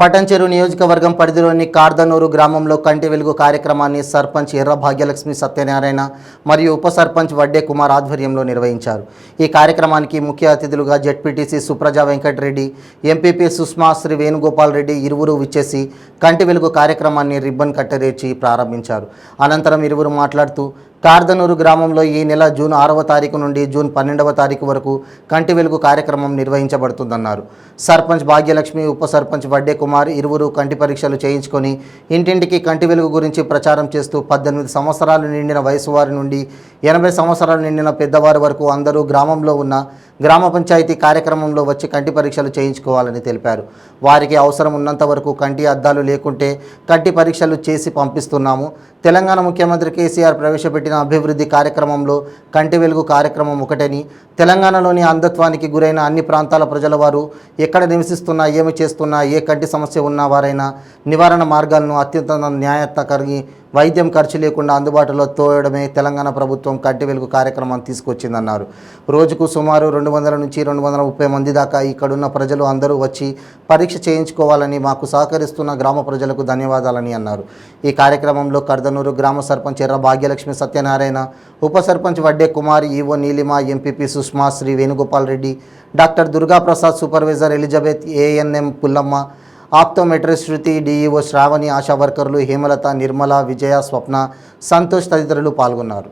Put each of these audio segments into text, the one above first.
పటంచెరు నియోజకవర్గం పరిధిలోని కార్దనూరు గ్రామంలో కంటి వెలుగు కార్యక్రమాన్ని సర్పంచ్ ఎర్ర భాగ్యలక్ష్మి సత్యనారాయణ మరియు ఉప సర్పంచ్ వడ్డే కుమార్ ఆధ్వర్యంలో నిర్వహించారు. ఈ కార్యక్రమానికి ముఖ్య అతిథులుగా జెడ్పీటీసీ సుప్రజా వెంకటరెడ్డి ఎంపీపీ సుష్మా శ్రీ వేణుగోపాల్ రెడ్డి ఇరువురు విచ్చేసి కంటి వెలుగు కార్యక్రమాన్ని రిబ్బన్ కట్టరేచి ప్రారంభించారు. అనంతరం ఇరువురు మాట్లాడుతూ కార్దనూరు గ్రామంలో ఈ నెల జూన్ ఆరవ తారీఖు నుండి జూన్ పన్నెండవ తారీఖు వరకు కంటి వెలుగు కార్యక్రమం నిర్వహించబడుతుందన్నారు. సర్పంచ్ భాగ్యలక్ష్మి ఉప సర్పంచ్ వడ్డే కుమార్ ఇరువురు కంటి పరీక్షలు చేయించుకొని ఇంటింటికి కంటి వెలుగు గురించి ప్రచారం చేస్తూ పద్దెనిమిది సంవత్సరాలు నిండిన వయసు వారి నుండి ఎనభై సంవత్సరాలు నిండిన పెద్దవారి వరకు అందరూ గ్రామంలో ఉన్న గ్రామ పంచాయతీ కార్యక్రమంలో వచ్చి కంటి పరీక్షలు చేయించుకోవాలని తెలిపారు. వారికి అవసరం ఉన్నంత వరకు కంటి అద్దాలు లేకుంటే కంటి పరీక్షలు చేసి పంపిస్తున్నాము. తెలంగాణ ముఖ్యమంత్రి కేసీఆర్ ప్రవేశపెట్టిన అభివృద్ధి కార్యక్రమంలో కంటి వెలుగు కార్యక్రమం ఒకటని తెలంగాణలోని అంధత్వానికి గురైన అన్ని ప్రాంతాల ప్రజల వారు ఎక్కడ నివసిస్తున్నా ఏమి చేస్తున్నా ఏ కంటి సమస్య ఉన్న వారైనా నివారణ మార్గాలను అత్యంత న్యాయత కలిగి వైద్యం ఖర్చు లేకుండా అందుబాటులో తోయడమే తెలంగాణ ప్రభుత్వం కంటి వెలుగు కార్యక్రమం తీసుకొచ్చిందన్నారు. రోజుకు సుమారు రెండు వందల నుంచి రెండు వందల ముప్పై మంది దాకా ఇక్కడున్న ప్రజలు అందరూ వచ్చి పరీక్ష చేయించుకోవాలని మాకు సహకరిస్తున్న గ్రామ ప్రజలకు ధన్యవాదాలని అన్నారు. ఈ కార్యక్రమంలో కర్దనూరు గ్రామ సర్పంచ్ ఎర్ర భాగ్యలక్ష్మి సత్యనారాయణ ఉప sarpanch Vadde Kumar EO Neelima MPP Sushma Sri Venugopal Reddy doctor Durgaprasad supervisor Elizabeth ANM Pullamma optometric Shruti DEO Sravani Asha వర్కర్లు హేమలత నిర్మల విజయ స్వప్న సంతోష్ తదితరులు పాల్గొన్నారు.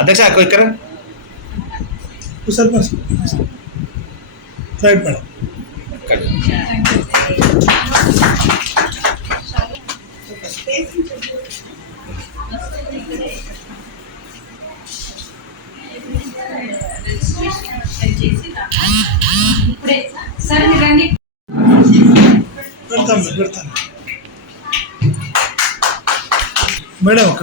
అధ్యక్ష ఇక్కడ. మేడం. ఇప్పుడే సరే మీరు రండి పెడతాను పెడతాను. మేడం ఒక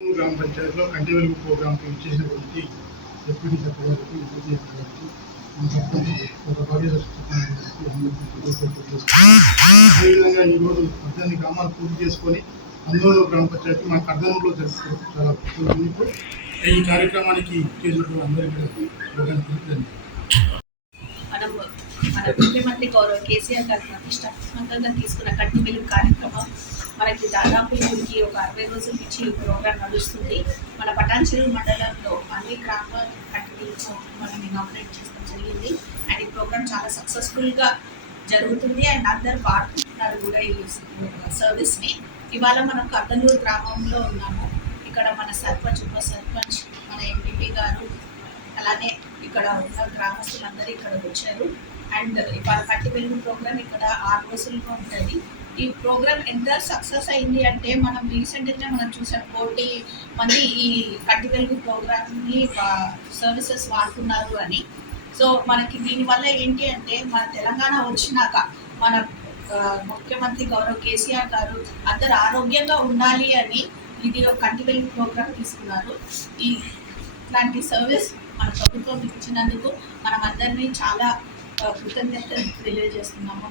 గ్రామ పంచాయతీలో కంటి వెలుగు ప్రోగ్రాంకి చేసినటువంటి డిప్యూటీ సెక్రటరీకి ఉప సెక్రటరీకి సర్పంచ్ ఒక అదేవిధంగా ఈరోజు పద్దెనిమిది గ్రామాలు పూర్తి చేసుకొని అందులో గ్రామ పంచాయతీ మన కర్దనూరులో జరుపుకోవడం చాలా ఇప్పుడు ఈ కార్యక్రమానికి అందరికీ మనం మన ముఖ్యమంత్రి గౌరవ కేసీఆర్ గారు ప్రతిష్టాత్మకంగా తీసుకున్న కంటి వెలుగు కార్యక్రమం మనకి దాదాపు ఇప్పటికి ఒక అరవై రోజుల నుంచి ఈ ప్రోగ్రాం నడుస్తుంది. మన పటాన్చెరు మండలంలో అన్ని గ్రామ కంటి మనం ఇనాగ్రేట్ చేసుకోవడం జరిగింది. అండ్ ఈ ప్రోగ్రామ్ చాలా సక్సెస్ఫుల్గా జరుగుతుంది. అండ్ అందరు వాడుకుంటున్నారు కూడా ఈ సర్వీస్ని ఇవాళ మనం కర్దనూరు గ్రామంలో ఉన్నాము. ఇక్కడ మన సర్పంచ్ ఉప సర్పంచ్ మన ఎంపీపీ గారు అలానే ఇక్కడ ఉన్న గ్రామస్తులందరూ ఇక్కడ వచ్చారు. అండ్ ఇవాళ కట్టి వెలుగు ప్రోగ్రామ్ ఇక్కడ ఆరు రోజులుగా ఉంటుంది. ఈ ప్రోగ్రామ్ ఎంత సక్సెస్ అయింది అంటే మనం రీసెంట్గా మనం చూసాం కోటి మంది ఈ కట్టి వెలుగు ప్రోగ్రామ్ని సర్వీసెస్ వాడుతున్నారు అని. సో మనకి దీనివల్ల ఏంటి అంటే మన తెలంగాణ వచ్చినాక మన ముఖ్యమంత్రి గౌరవ్ కేసీఆర్ గారు అందరు ఆరోగ్యంగా ఉండాలి అని ఇది ఒక ప్రోగ్రామ్ తీసుకున్నారు. ఈ ఇట్లాంటి సర్వీస్ మన ప్రభుత్వం ఇచ్చినందుకు మనం అందరినీ చాలా కృతజ్ఞతలు తెలియజేస్తున్నాము.